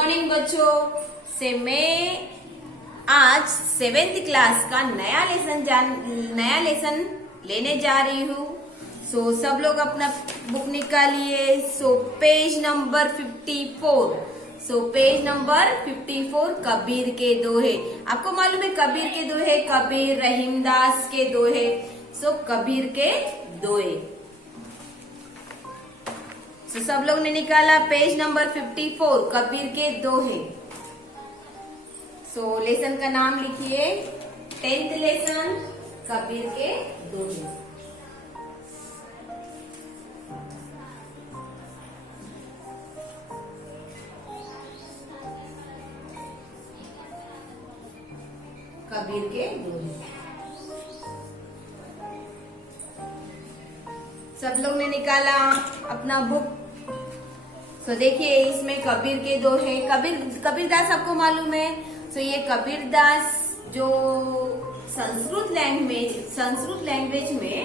Morning बच्चों से मैं आज 7th क्लास का नया लेसन लेने जा रही हूँ। सो सब लोग अपना बुक निकालिए। So page number 54। Page number 54 Kabir के दोहे। आपको मालूम है कबीर के दोहे, कबीर रहीमदास के दोहे। सो कबीर के दोहे। तो सब लोग ने निकाला पेज नंबर 54 कबीर के दोहे। सो लेसन का नाम लिखिए 10th लेसन कबीर के दोहे। कबीर के दोहे सब लोग ने निकाला अपना बुक। तो देखिए इसमें कबीर के दोहे। कबीरदास आपको मालूम है। तो ये कबीरदास जो संस्कृत लैंग्वेज में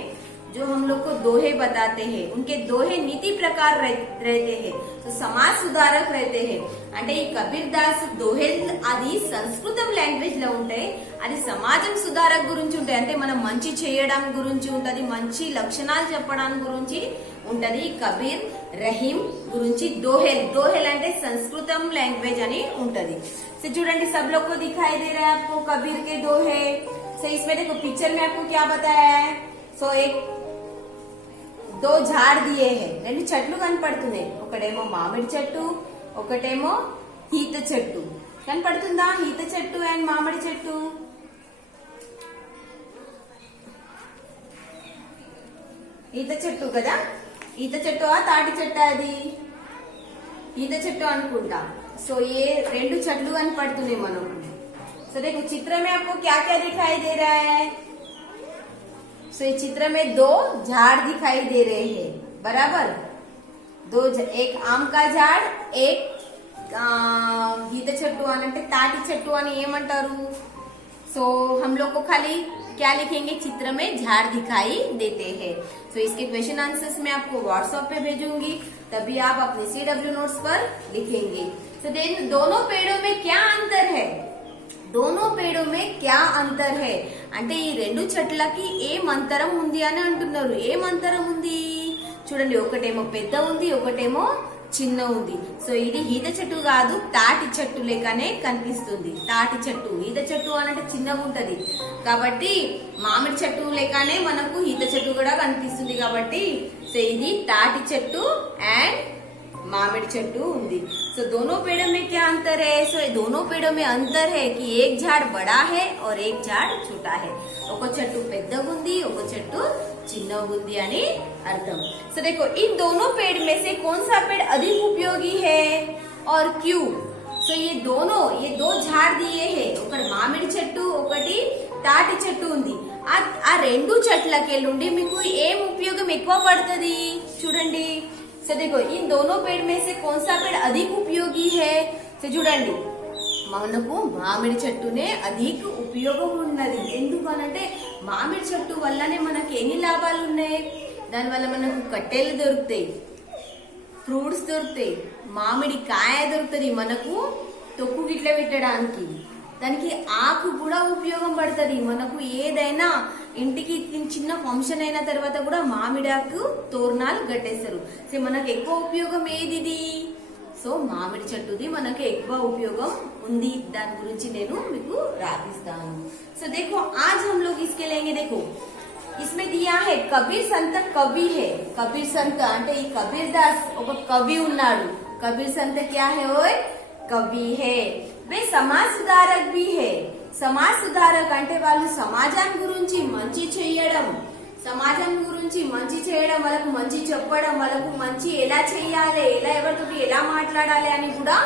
जो हम लोग को दोहे बताते हैं, उनके दोहे नीति प्रकार रहते हैं। तो समाज सुधारक रहते हैं। అంటే ఈ కబీర్దాస్ దోహెల్ అది సంస్కృతం లాంగ్వేజ్ లో ఉంటాయి। అది సమాజం సుధారక గురించి ఉంటాయి। అంటే మనం మంచి చేయడం గురించి ఉంటది, మంచి లక్షణాలు చెప్పడం గురించి ఉంటది। కబీర్ రహీం గురించి दोहेल అంటే సంస్కృతం లాంగ్వేజ్ అని ఉంటది। సో చూడండి सब लोग को दिखाई दे रहा है आपको कबीर के दोहे। सो इसमें देखो पिक्चर में आपको क्या बताया है। सो एक दो झाड़ दिए हैं, రెండు చెట్లు కనపడుతున్నాయి। ఒకటేమో మామిడి చెట్టు, ఒకటేమో ఈత చెట్టు। కనపడుతుందా ఈత చెట్టు అండ్ మామిడి చెట్టు? ఈత చెట్టు కదా। ఈత చెట్టు తాటి చెట్టు అది ఈత చెట్టు అనుకుంటా। సో ये రెండు చెట్లు కనపడుతున్నాయి మనకు। సో देखो चित्र में आपको क्या क्या दिखाई दे रहा है। सो इस चित्र में दो झाड़ दिखाई दे रहे हैं, बराबर। एक आम का झाड़, एक गीत छट्टू అంటే తాటి చెట్టు అని ఏమంటారు। सो हम लोग को खाली क्या लिखेंगे, चित्र में झाड़ दिखाई देते हैं। सो इसके क्वेश्चन आंसर्स मैं आपको व्हाट्सएप पे भेजूंगी, तभी आप अपने CW नोट्स पर लिखेंगे। तो दोनों पेड़ों में क्या अंतर है, दोनों पेड़ों में क्या अंतर है అంటే ఈ రెండు చెట్లకి ఏం అంతరం ఉంది అని అంటున్నారు। ఏం అంతరం ఉంది చూడండి, ఒకటేమో పెద్ద ఉంది, ఒకటేమో చిన్న ఉంది। సో ఇది ఈత చెట్టు కాదు, తాటి చెట్టు లేకనే కనిపిస్తుంది। తాటి చెట్టు, ఈత చెట్టు అనంటే చిన్నగా ఉంటది కాబట్టి మామిడి చెట్టు లేకనే మనకు ఈత చెట్టు కూడా కనిపిస్తుంది కాబట్టి సో ఇది తాటి చెట్టు అండ్ मामिड़ी चट्टू उंदी। सो दोनों पेड़ों में क्या अंतर है। सो दोनों पेड़ों में अंतर है कि एक झाड़ बड़ा है और एक झाड़ छोटा है। ఒక చెట్టు పెద్దగుంది, ఒక చెట్టు చిన్నగుంది అని అర్థం। सो देखो इन दोनों पेड़ में से कौन सा पेड़ अधिक उपयोगी है और क्यों। सो ये दो झाड़ दिए हैं, ఒకటి మామిడి చెట్టు, ఒకటి తాటి చెట్టు ఉంది। ఆ రెండు చెట్లకే నుండి మీకు ఏం ఉపయోగం ఎక్కువ పడుతుంది చూడండి। సో देखो इन दोनों पेड़ में से कौन सा पेड़ अधिक उपयोगी है। సో చూడండి మనకు మామిడి చెట్టునే అధిక ఉపయోగం ఉన్నది। ఎందుకనంటే మామిడి చెట్టు వల్లనే మనకి ఎన్ని లాభాలు ఉన్నాయి। దాని వల్ల మనకు కట్టెలు దొరుకుతాయి, ఫ్రూట్స్ దొరుకుతాయి, మామిడి కాయ దొరుకుతుంది మనకు తొక్కు గిట్ల పెట్టడానికి। దానికి ఆకు కూడా ఉపయోగం పడుతుంది మనకు। ఏదైనా ఇంటికి చిన్న ఫంక్షన్ అయిన తర్వాత కూడా మామిడాకు తోరణాలు కట్టేస్తారు। సో మనకు ఎక్కువ ఉపయోగం ఏది, సో మామిడి చెట్టుది మనకు ఎక్కువ ఉపయోగం ఉంది। దాని గురించి నేను మీకు రాపిస్తాను। సో देखो आज हम लोग इसके लेंगे। देखो इसमें दिया है कबीर संत कवि है। कबीर संत అంటే ఈ కబీర్దాస్ ఒక కవి ఉన్నాడు। कबीर संत क्या है, ओए कवि है। वे समाज सुधारक भी है। సమాజ సుధారక్ అంటే వాళ్ళు సమాజం గురించి మంచి చేయడం, వాళ్ళకు మంచి చెప్పడం, వాళ్ళకు మంచి ఎలా చేయాలి, ఎలా ఎవరితోటి ఎలా మాట్లాడాలి అని కూడా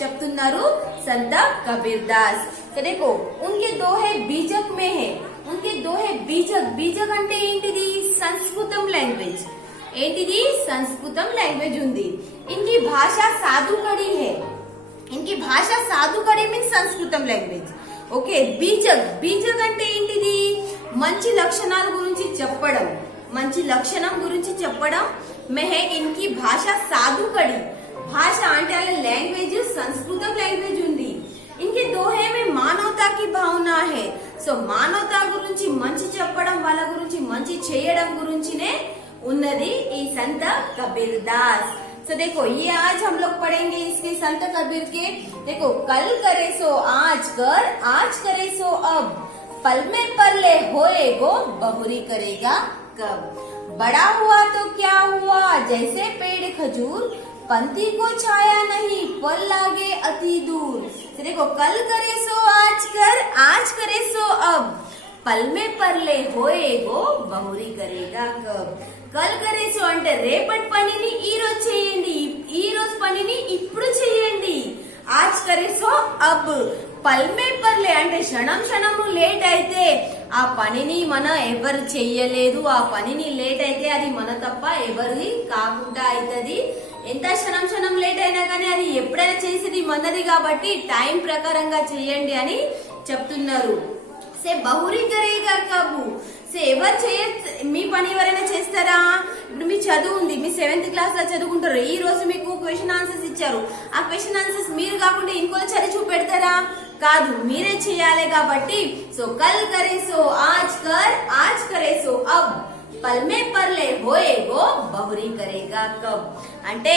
చెప్తున్నారు సంత కబీర్దాస్। तो देखो उनके दोहे बीजक में है। उनके दोहे बीजक అంటే ఏంటిది, సంస్కృతం లాంగ్వేజ్। ఏంటిది సంస్కృతం లాంగ్వేజ్ ఉంది। इनकी भाषा साधुकड़ी है। इनकी भाषा साधुकड़ी मीन्स संस्कृతం లాంగ్వేజ్। ఓకే బీజక్ అంటే ఏంటిది, మంచి లక్షణాల గురించి చెప్పడం, మంచి లక్షణం గురించి చెప్పడం। మెహే ఇన్కి భాష సాధుకడి, భాష అంటే లాంగ్వేజ్ సంస్కృతం సో మానవతా గురించి మంచి చెప్పడం, వాళ్ళ గురించి మంచి చేయడం గురించినే ఉన్నది ఈ సంత కబీర్ దాస్। तो देखो ये आज हम लोग पढ़ेंगे इसके संत कबीर के। देखो कल करे सो आज करे सो अब, पल में परले होए गो बहुरी करेगा कब। बड़ा हुआ तो क्या हुआ जैसे पेड़ खजूर, पंथी को छाया नहीं पल लागे अति दूर। तो देखो कल करे सो आज करे सो अब, పల్ మే పర్లే హోయేగో బహురీ కరేగా కబ్। కల్ కరేసో అంటే రేపటి పనిని ఈ రోజు చేయండి, ఈ రోజు పనిని ఇప్పుడు చేయండి। ఆజ్ కరేసో అబ్, పల్ మే పర్లే అంటే క్షణం క్షణము లేట్ అయితే ఆ పనిని మన ఎవరు చెయ్యలేదు, ఆ పనిని లేట్ అయితే అది మన తప్ప ఎవరిది కాకుండా అవుతుంది। ఎంత క్షణం క్షణం లేట్ అయినా కానీ అది ఎప్పుడైనా చేసేది మనది కాబట్టి టైం ప్రకారంగా చేయండి అని చెప్తున్నారు। సే బహురీ కరేగా కబు, సే ఎవరు మీ పని ఎవరైనా చేస్తారా? ఇప్పుడు మీ చదువు ఉంది, మీ 7th క్లాస్ లో చదువుకుంటారు, ఈ రోజు మీకు క్వశ్చన్ ఆన్సర్స్ ఇచ్చారు, ఆ క్వశ్చన్ ఆన్సర్స్ మీరు కాకుండా ఇంకోటి చదివి చూపెడతారా? కాదు, మీరే చేయాలి కాబట్టి సో కల్ करे सो आज करे सो अब, పల్ మే పర్లే హోయేగో బహురీ కరేగా కబ్ అంటే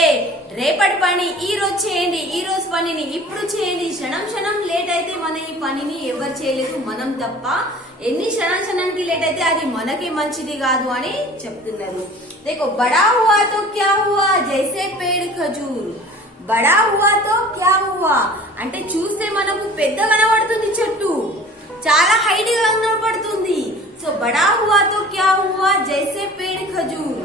రేపటి పని ఈ రోజు చేయండి, ఈ రోజు పనిని ఇప్పుడు చేయండి। క్షణం క్షణం లేట్ అయితే మన ఈ పనిని ఎవరు చేయలేదు, మనం తప్ప। ఎన్ని క్షణానికి లేట్ అయితే అది మనకి మంచిది కాదు అని చెప్తున్నారు। देखो बड़ा हुआ तो क्या हुआ जैसे पेड़ खजूर, బడా హువా తో క్యా హువా అంటే చూస్తే మనకు పెద్ద కనబడుతుంది, చెట్టు చాలా హైట్ గా కనబడుతుంది। సో బడా హువా తో క్యా హువా జైసే పేడ్ ఖజూర్,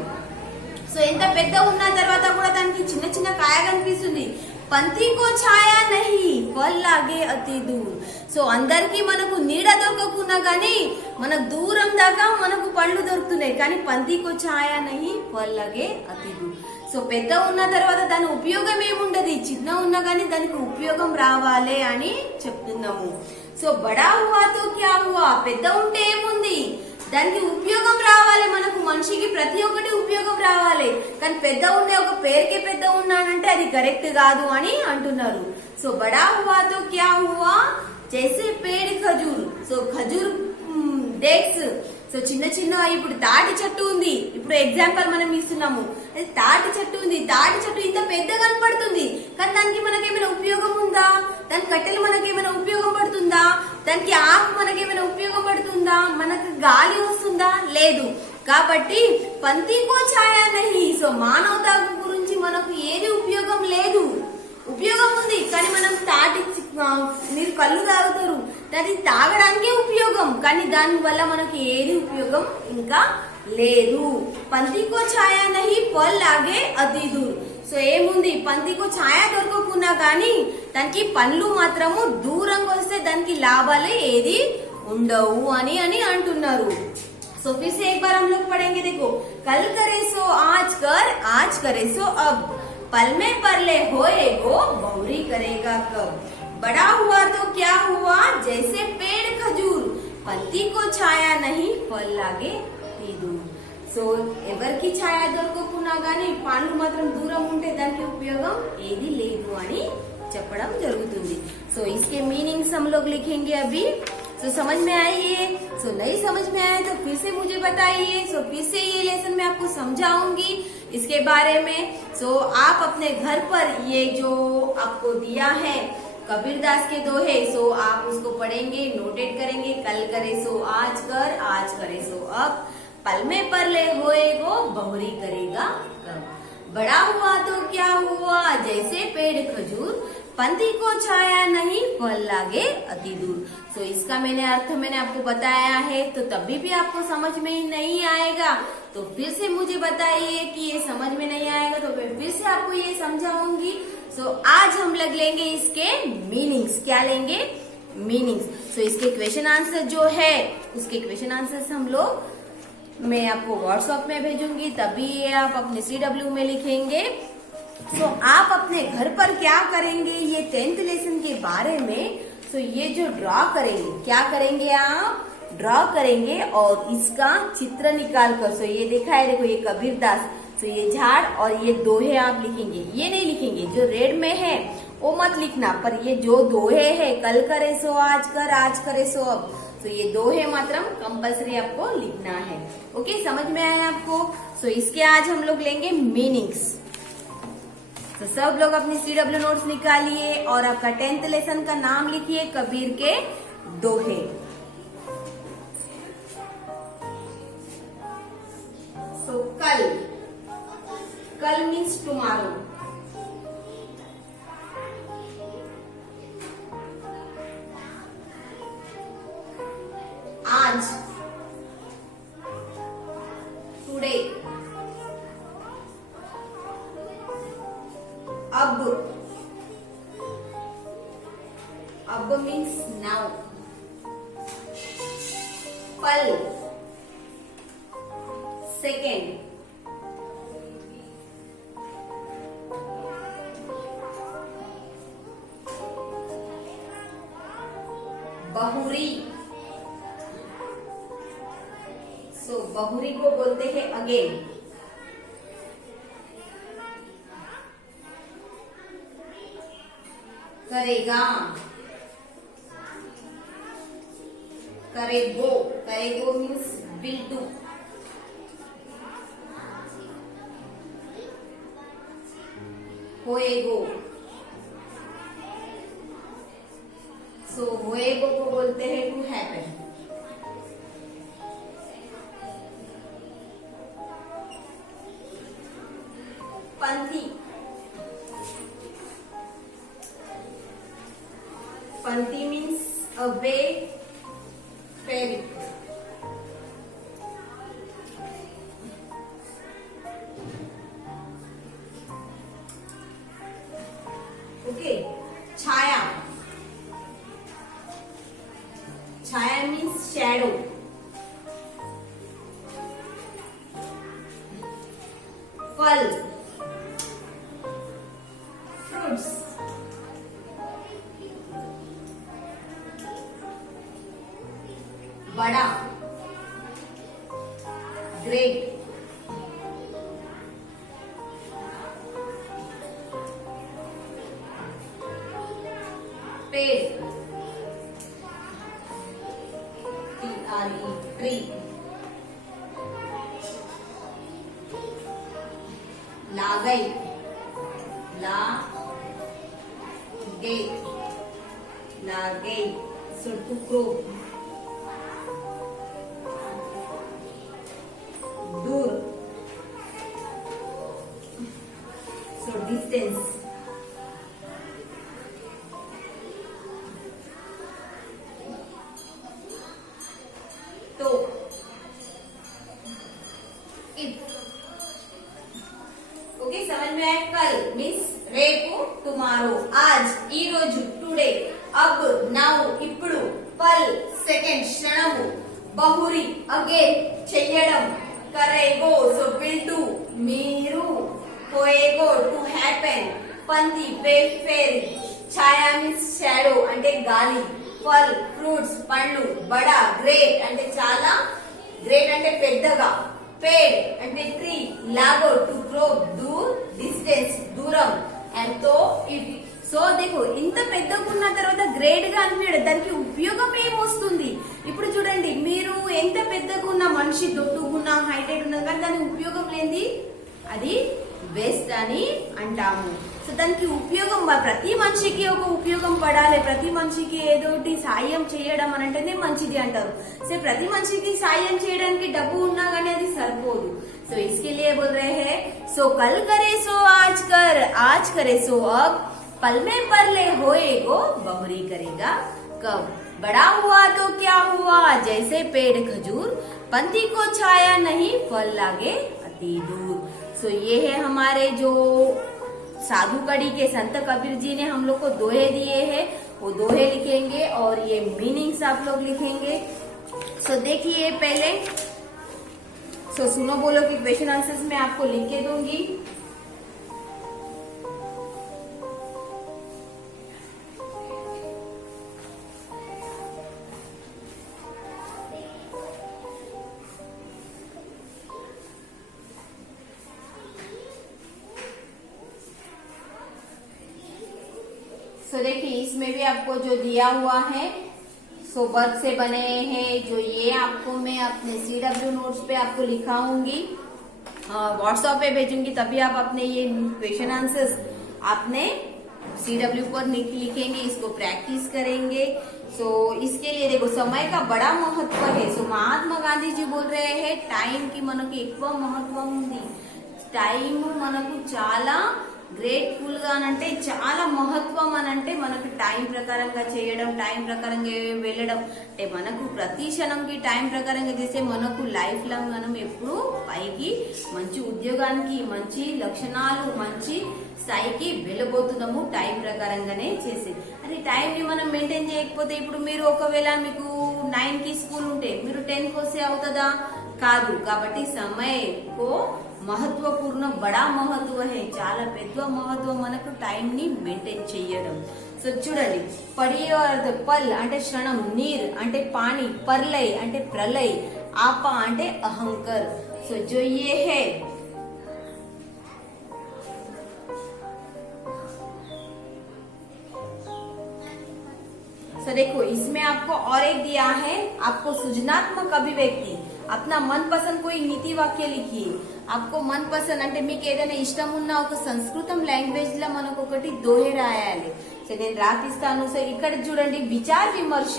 సో ఎంత పెద్ద ఉన్న తర్వాత కూడా దానికి చిన్న చిన్న కాయ కనిపిస్తుంది। పంతి కో ఛాయా నహీ ఫల్ లాగే అతి దూర్, సో అందరికి మనకు నీడ దొరకకున్నా గానీ మనకు దూరం దాకా మనకు పళ్ళు దొరుకుతున్నాయి, కానీ పంతి కో ఛాయా నహీ ఫల్ లాగే అతి దూర్। సో పెద్ద ఉన్న తర్వాత దాని ఉపయోగం ఏముండదు, చిన్న ఉన్నా గానీ దానికి ఉపయోగం రావాలి అని చెప్తున్నాము। సో బడా హువా తో క్యా హువా, పెద్ద ఉంటే ఏముంది, దానికి ఉపయోగం రావాలి, మనకు మనిషికి ప్రతి ఒక్కటి ఉపయోగం రావాలి, కానీ పెద్ద ఉండే ఒక పేరుకే పెద్ద ఉన్నానంటే అది కరెక్ట్ కాదు అని అంటున్నారు। సో బడా హువా తో క్యా హువా జైసే పేడ్ ఖజూర్, సో ఖజూర్ డేట్స్, సో చిన్న చిన్న ఇప్పుడు తాటి చెట్టు ఉంది, ఇప్పుడు ఎగ్జాంపుల్ మనం ఇస్తున్నాము, తాటి చెట్టు ఉంది, తాటి చెట్టు ఇంత పెద్ద కనపడుతుంది, కానీ దానికి మనకేమైనా ఉపయోగం ఉందా? దాని కట్టెలు మనకేమైనా ఉపయోగం పడుతుందా? దానికి ఆకు మనకేమైనా ఉపయోగం పడుతుందా? మనకు గాలి వస్తుందా? లేదు। కాబట్టి పంతికో ఛాయా నహీ, సో మానవతా గురించి మనకు ఏది ఉపయోగం లేదు, ఉపయోగం ఉంది కానీ మనం తాటి మీరు కళ్ళు తాగుతారు, అది తాగడానికే ఉపయోగం, కానీ దాని వల్ల మనకి ఏది ఉపయోగం ఇంకా లేదు। పంతికో ఛాయా నహీ పల్ లాగే అతి దూర్, సో ఏముంది, పంతికో ఛాయా దొరకకున్నా కానీ దానికి పండ్లు మాత్రము దూరంగా వస్తే దానికి లాభాలే ఏది ఉండవు అని అంటున్నారు। సో फिर से एक बार हम लोग पढ़ेंगे। देखो कल करे सो आज करे सो अब, पल में परले होएगो बहुरी करेगा कब। बड़ा हुआ तो क्या हुआ जैसे पेड़ खजूर, पंती को छाया नहीं फल लागे दूर। సో ఎవరికి ఛాయ దొరకకున్నా గానీ పండ్లు మాత్రం దూరం ఉంటే దానికి ఉపయోగం ఏది లేదు అని చెప్పడం జరుగుతుంది। సో इसके मीनिंग्स हम लोग लिखेंगे अभी। सो समझ में आई है? सो नहीं समझ में आया तो फिर से मुझे बताइए। सो फिर से ये लेसन मैं आपको समझाऊंगी इसके बारे में। सो आप अपने घर पर ये जो आपको दिया है कबीरदास के दोहे, सो आप उसको पढ़ेंगे, नोटेट करेंगे। कल करे सो आज करे सो अब, पल में परले होएगो बहुरी करेगा कब। बड़ा हुआ तो क्या हुआ जैसे पेड़ खजूर, पंथी को छाया नहीं फल लागे अति दूर। सो इसका अर्थ मैंने आपको बताया है, तो तभी भी आपको समझ में नहीं आएगा तो फिर से मुझे बताइए कि ये समझ में नहीं आएगा तो मैं फिर से आपको ये समझाऊंगी। सो आज हम लग लेंगे इसके मीनिंग्स। क्या लेंगे? मीनिंग्स। सो इसके क्वेश्चन आंसर जो है उसके क्वेश्चन आंसर्स हम लोग मैं आपको व्हाट्सएप में भेजूंगी, तभी ये आप अपने CW में लिखेंगे। सो आप अपने घर पर क्या करेंगे ये 10th लेसन के बारे में। सो ये जो ड्रॉ करेंगे, क्या करेंगे आप? ड्रॉ करेंगे और इसका चित्र निकाल कर, सो ये देखा है, देखो ये कबीरदास, सो ये झाड़ और ये दोहे आप लिखेंगे। ये नहीं लिखेंगे जो रेड में है वो मत लिखना, पर ये जो दोहे है कल करे सो आज करे सो अब, तो ये दोहे मात्रम कंपल्सरी आपको लिखना है। ओके, समझ में आया आपको? सो इसके आज हम लोग लेंगे मीनिंग्स। तो सब लोग अपनी CW नोट्स निकालिए और आपका 10th लेसन का नाम लिखिए, कबीर के दोहे। सो कल, कल मीन्स टुमारो। आज, टुडे। अब, अब मीन्स नाउ। पल, सेकेंड। बहुरी, सो बहुरी को बोलते हैं अगेन। करेगा, करेगो, करेगो मीन्स विल डू। होएगो, सो होएगो को बोलते हैं टू हैपन। पंथी, पंथी means a way ferry. Okay, छाया, छाया means shadow. फल, fruits. बड़ा, ग्रेट। पेड़, TRE, ट्री। लागई, लागे, लागे, सो टू क्रो। दूर, सो डिस्टेंस। तो, इफ। ओके, समझ में आया? कल मीन्स రేపు, టుమారో, आज, ఈ రోజు, టుడే, अब, now, ఇప్పుడు, పల్, సెకండ్, క్షణము, బహురి, అగైన్, చెయ్యడం, కరేగో, సో విల్ డూ, మీరు, పోయేగో, టు హ్యాపెన్, పంది, ఫేరీ, ఛాయా మీన్స్ షాడో అంటే గాలి, ఫల్, ఫ్రూట్స్, పండ్లు, బడా, గ్రేట్ అంటే చాలా, గ్రేట్ అంటే పెద్దగా, పేడ్ అంటే ట్రీ, లాగో టు గ్రో, దూర్, డిస్టెన్స్ దూరం, అండ్ తో ఇఫ్. సో देखो ఇంత పెద్దగున్న తర్వాత గ్రేట్ గా అనిపించడు, దానికి ఉపయోగం ఏమొస్తుంది? ఇప్పుడు చూడండి, మీరు ఎంత పెద్దగున్న మనిషి దొడ్డుగున్న హైటెడ్ ఉన్నది కానీ దానికి ఉపయోగం లేనిది అది వేస్ట్ అని అంటాము. సో దానికి ఉపయోగం, ప్రతి మనిషికి ఒక ఉపయోగం పడాలి, ప్రతి మనిషికి ఏదోటి సాయం చేయడం అని అంటేనే మంచిది అంటారు. సో ప్రతి మనిషికి సాయం చేయడానికి డబ్బు ఉన్నా కానీ అది సరిపోదు. సో इसके लिए बोल रहे हैं, सो कल करे सो आज कर, आज करे सो अब, पल में परले होएगो, बहुरी करेगा कब, बड़ा हुआ तो क्या हुआ, जैसे पेड़ खजूर, पंथी को छाया नहीं, फल लागे अति दूर। सो ये है हमारे जो साधु कड़ी के संत कबीर जी ने हम लोग को दोहे दिए हैं, वो दोहे लिखेंगे और ये मीनिंग्स आप लोग लिखेंगे। सो देखिए पहले, सो सुनो बोलो कि क्वेश्चन आंसर्स मैं आपको लिख के दूंगी। सो देखिए इसमें भी आपको जो दिया हुआ है, सो वर्क से बने हैं जो ये आपको मैं अपने CW नोट्स पे आपको लिखाऊंगी, व्हाट्सएप पे भेजूंगी, तभी आप अपने ये क्वेश्चन आंसर्स आपने CW पर लिखेंगे, इसको प्रैक्टिस करेंगे। सो इसके लिए देखो समय का बड़ा महत्व है। सो महात्मा गांधी जी बोल रहे हैं टाइम की మనకు ఎక్కువ महत्व ఉంది, టైం మనకు చాలా గ్రేట్ఫుల్ గా అంటే చాలా మహత్వం అని అంటే మనకు టైం ప్రకారంగా చేయడం, టైం ప్రకారంగా వెళ్ళడం అంటే మనకు ప్రతి క్షణంకి టైం ప్రకారంగా చేస్తే మనకు లైఫ్ లాంగ్ మనం ఎప్పుడు పైకి మంచి ఉద్యోగానికి, మంచి లక్షణాలు, మంచి స్థాయికి వెళ్ళబోతున్నాము టైం ప్రకారంగానే చేసి. అది టైం ని మనం మెయింటైన్ చేయకపోతే ఇప్పుడు మీరు ఒకవేళ మీకు 9 కి స్కూల్ ఉంటే మీరు 10 కి వస్తే అవుతుందా? కాదు. కాబట్టి సమయకు महत्वपूर्ण बड़ा महत्व है, చాలా పెద్ద महत्व మనకు టైం ని మెయింటైన్ చేయడం. సో చూడండి, పడియోర్ధ పల్ అంటే క్షణం, నీర్ అంటే పాని, పర్లై అంటే ప్రళయ్, ఆపా అంటే అహంకర్. సో जो ये है तो देखो इसमें आपको और एक दिया है, आपको సృజనాత్మక అభివ్యక్తి, अपना मनपसंद कोई नीति वाक्य लिखिए. आपको मनपसंद అంటే మీకు ఏదైనా ఇష్టం ఉన్న ఒక సంస్కృతం లాంగ్వేజ్ లో మనకు ఒకటి దోహే రాయాలి. సో నేను రాపిస్తాను. సో ఇక్కడ చూడండి, विचार विमर्श,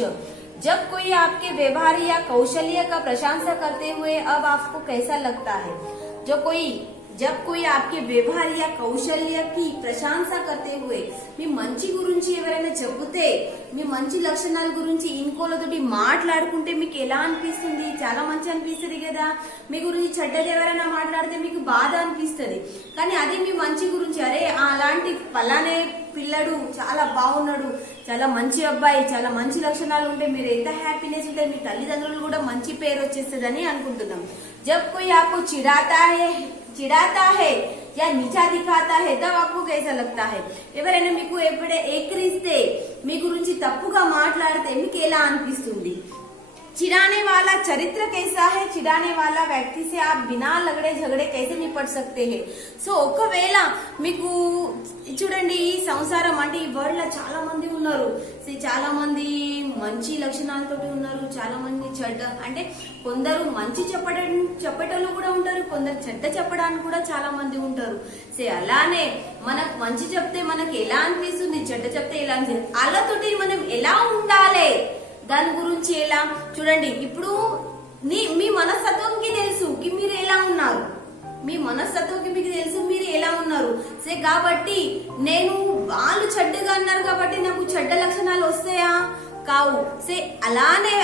जब कोई आपके व्यवहार या कौशल्य का प्रशंसा करते हुए अब आपको कैसा लगता है. जब कोई आपके व्यवहार या कौशल्य की ప్రశంసా करते हुए మీ మంచి గురించి ఎవరైనా చెబితే, మీ మంచి లక్షణాల గురించి ఇంకోలతోటి మాట్లాడుకుంటే మీకు ఎలా అనిపిస్తుంది? చాలా మంచి అనిపిస్తుంది కదా. మీ గురించి చెడ్డది ఎవరైనా మాట్లాడితే మీకు బాధ అనిపిస్తుంది. కానీ అదే మీ మంచి గురించి, అరే అలాంటి పలానే పిల్లడు చాలా బాగున్నాడు, చాలా మంచి అబ్బాయి, చాలా మంచి లక్షణాలు ఉంటే మీరు ఎంత హ్యాపీనెస్ ఉంటే మీ తల్లిదండ్రులు కూడా మంచి పేరు వచ్చేస్తుందని అనుకుంటున్నాం. जब कोई आपको चिढ़ाता है या नीचा दिखाता है तब आपको कैसा लगता है. ఎవరైనా మీకు ఎప్పుడే ఎక్కిరిస్తే, మీ గురించి తప్పుగా మాట్లాడితే మీకు ఎలా అనిపిస్తుంది? चिढ़ाने वाला चरित्र कैसा है, चिढ़ाने वाला व्यक्ति से आप बिना लड़े झगड़े कैसे निपट सकते हैं. సో ఒకవేళ మీకు చూడండి, ఈ సంసారం అంటే ఈ వరల్డ్ లో చాలా మంది ఉన్నారు. చాలా మంది మంచి లక్షణాలతోటి ఉన్నారు, చాలా మంది చెడ్డ అంటే కొందరు మంచి చెప్పటంలో కూడా ఉంటారు, కొందరు చెడ్డ చెప్పడానికి కూడా చాలా మంది ఉంటారు. అలానే మనకు మంచి చెప్తే మనకు ఎలా అనిపిస్తుంది, చెడ్డ చెప్తే ఎలా అనిపిస్తుంది, అలాతోటి మనం ఎలా ఉండాలి దాని గురించి ఎలా చూడండి. ఇప్పుడు మీ మనస్తత్వంకి తెలుసు మీరు ఎలా ఉన్నారు, మీ మనస్తత్వంకి మీకు తెలుసు మీరు ఎలా ఉన్నారు. కాబట్టి నేను వాళ్ళు చెడ్డగా అన్నారు కాబట్టి నాకు చెడ్డ లక్షణాలు వస్తాయా? కావు. అలానే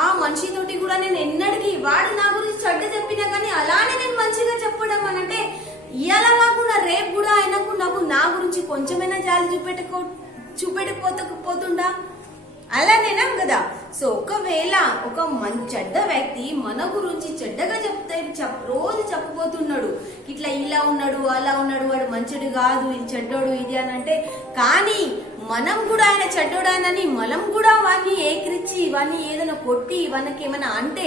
ఆ మనిషితోటి కూడా నేను ఎన్నడికి వాడు నా గురించి చెడ్డ చెప్పినా కానీ అలానే నేను మంచిగా చెప్పడం అనంటే ఇలా కాకుండా రేపు కూడా ఆయనకు నాకు నా గురించి కొంచెమైనా జాలి చూపెట్టకపోతుండా? అలానేనా కదా. సో ఒకవేళ ఒక చెడ్డ వ్యక్తి మన గురించి చెడ్డగా చెప్తే రోజు చెప్పబోతున్నాడు, ఇట్లా ఇలా ఉన్నాడు, అలా ఉన్నాడు, వాడు మంచిడు కాదు, ఇది చెడ్డోడు, ఇది అని అంటే, కానీ మనం కూడా ఆయన చెడ్డోడానని మనం కూడా వాడిని ఏకరించి వాడిని ఏదైనా కొట్టి వానికి ఏమైనా అంటే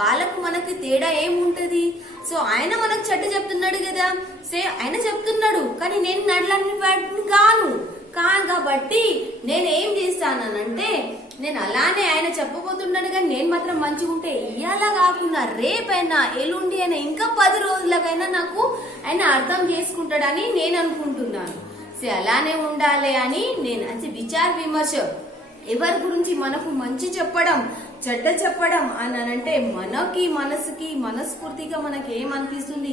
వాళ్ళకు మనకి తేడా ఏముంటది? సో ఆయన మనకు చెడ్డ చెప్తున్నాడు కదా, ఆయన చెప్తున్నాడు కానీ నేను నడలని వాడిని కాను. కాబట్టి నేనేం చేస్తానంటే నేను అలానే ఆయన చెప్పబోతున్నాడు కానీ నేను మాత్రం మంచిగా ఉంటే ఇయాలా కాకుండా రేపైనా ఎల్లుండి అయినా ఇంకా 10 రోజులకైనా నాకు ఆయన అర్థం చేసుకుంటాడని నేను అనుకుంటున్నాను. అలానే ఉండాలి అని నేను విచార విమర్శ, ఎవరి గురించి మనకు మంచి చెప్పడం చెడ్డ చెప్పడం అని అంటే మనకి మనసుకి మనస్ఫూర్తిగా మనకి ఏమనిపిస్తుంది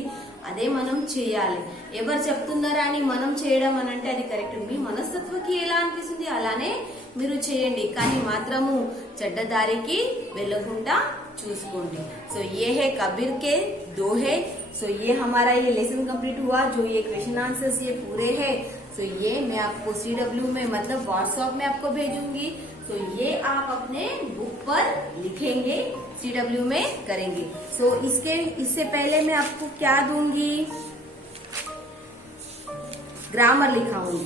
అదే మనం చేయాలి. ఎవరు చెప్తున్నారా అని మనం చేయడం అని అంటే అది కరెక్ట్. మీ మనస్తత్వకి ఎలా అనిపిస్తుంది అలానే మీరు చేయండి, కానీ మాత్రము చెడ్డదారికి వెళ్ళకుండా చూసుకోండి. సో ये है कबीर के दोहे. सो ये हमारा ये लेसन कंप्लीट हुआ. जो ये क्वेश्चन आंसर्स ये पूरे हैं. सो ये मैं आपको CW में मतलब व्हाट्सएप में आपको भेजूंगी. तो ये आप अपने बुक पर लिखेंगे, CW में करेंगे. सो इससे पहले मैं आपको क्या दूंगी, ग्रामर लिखाऊंगी.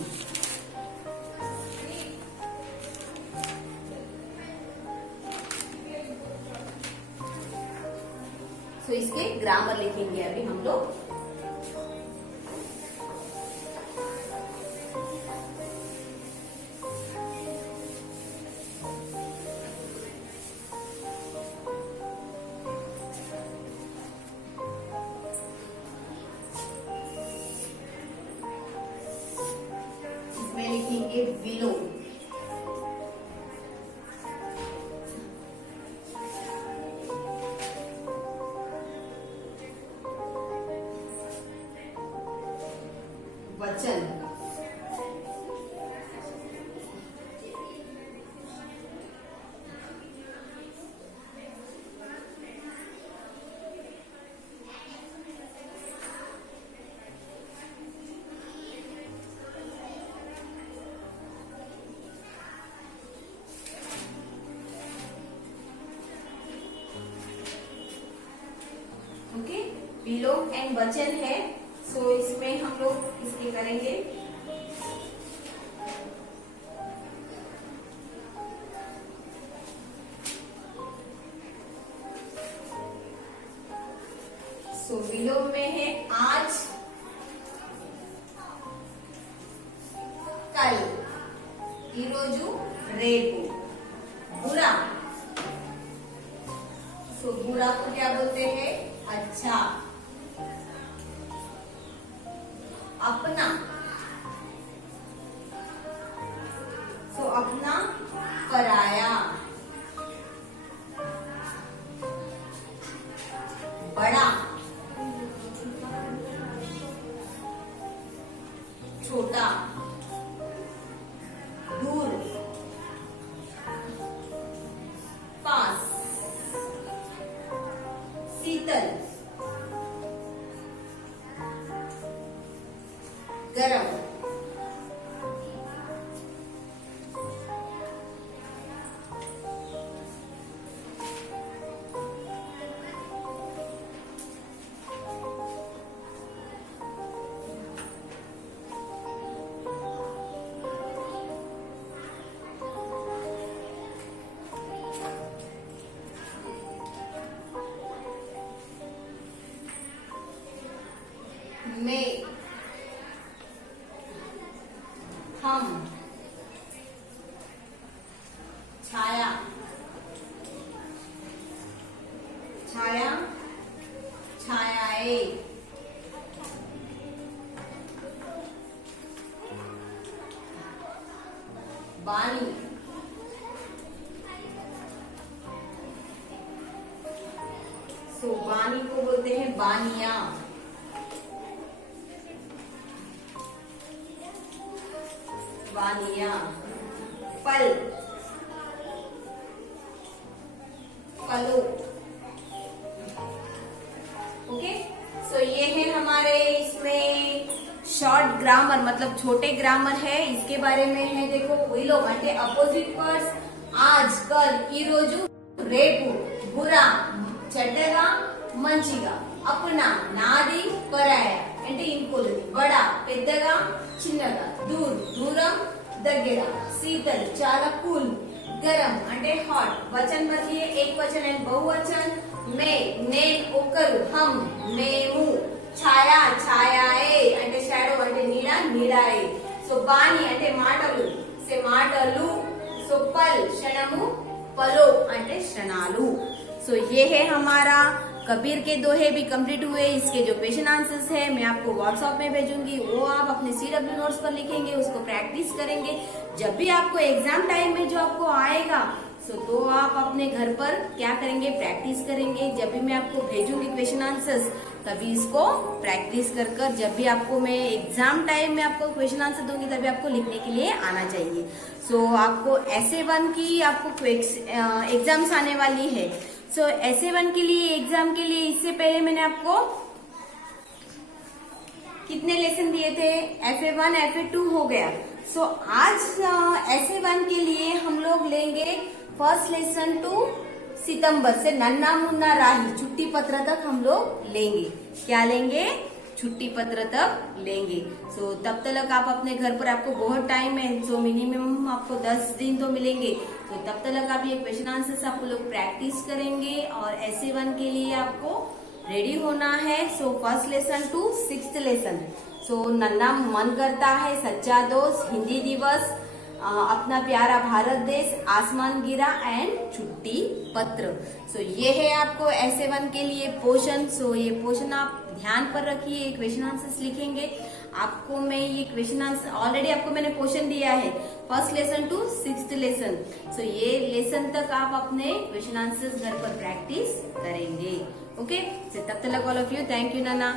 तो इसके ग्रामर लिखेंगे अभी हम लोग. विलोम एंड वचन है। सो इसमें हम लोग इसके करेंगे। सो विलोम में है आज, कल, ఈరోజు, రేపు। बुरा, सो बुरा को क्या बोलते हैं? अच्छा। अपना, सो अपना पराया। बड़ा, छोटा। दूर, पास। शीतल, गरम। मैं, हम। छाया, छाया, छायाएं। बानी, सो बानी को बोलते हैं बानिया। बानिया। फल, फलों। ओके, सो ये है हमारे इसमें शॉर्ट ग्रामर, मतलब छोटे ग्रामर है। इसके बारे में है देखो, विलोम అంటే अपोजिट वर्ड्स। आज, कल, ఈరోజు, రేపు। बुरा, చెడ్డగా, మంచిగా। अपना, నాది, పరాయ అంటే ఇంకోది। बड़ा, పెద్దగా, చిన్నగా। दूर, దూరం, దగ్గర। शीतल, చాలా కూల్। గరం అంటే హాట్। వచन बचिए एक वचन एंड बहुवचन। मैं, నేను, ఒకరు। हम, మేము। ఛాయ, ఛాయాయే అంటే షాడో అంటే నీడ, నీడాయే। సో బాని అంటే మాటలు, సే మాటలు। సో పల్, క్షణము, పలో అంటే క్షణాలు। सो ये है हमारा कबीर के दोहे भी कंप्लीट हुए। इसके जो क्वेश्चन आंसर्स है मैं आपको व्हाट्सएप में भेजूंगी, वो आप अपने CW नोट्स पर लिखेंगे, उसको प्रैक्टिस करेंगे। जब भी आपको एग्जाम टाइम में जो आपको आएगा तो आप अपने घर पर क्या करेंगे? प्रैक्टिस करेंगे। जब भी मैं आपको भेजूंगी क्वेश्चन आंसर्स, तभी इसको प्रैक्टिस कर जब भी आपको मैं एग्जाम टाइम में आपको क्वेश्चन आंसर दूंगी, तभी आपको लिखने के लिए आना चाहिए। सो आपको SA1 की आपको एग्जाम्स आने वाली है। सो SA1 के लिए एग्जाम के लिए इससे पहले मैंने आपको कितने लेसन दिए थे? FA1 FA2 हो गया। सो आज SA1 के लिए हम लोग लेंगे फर्स्ट लेसन टू सितंबर से नन्ना मुन्ना राही छुट्टी पत्र तक हम लोग लेंगे। क्या लेंगे? छुट्टी पत्र तक लेंगे। सो तब तक आप अपने घर पर, आपको बहुत टाइम है, सो मिनिमम आपको 10 दिन तो मिलेंगे। तो तब तक आप ये क्वेश्चन आंसर्स आप लोग प्रैक्टिस करेंगे और SA1 के लिए आपको रेडी होना है। So first lesson to 6th lesson. So नन्ना मन करता है, सच्चा दोस्त, हिंदी दिवस, अपना प्यारा भारत देश, आसमान गिरा एंड छुट्टी पत्र। सो ये है आपको SA1 के लिए पोर्शन। सो ये पोर्शन आप ध्यान पर रखिए, क्वेश्चन आंसर्स लिखेंगे। आपको मैं ये क्वेश्चन आंसर ऑलरेडी आपको मैंने पोर्शन दिया है first lesson to 6th lesson. So ये लेसन तक आप अपने क्वेश्चन आंसर्स घर पर प्रैक्टिस करेंगे। ओके, तब तक all of you, thank you Nana.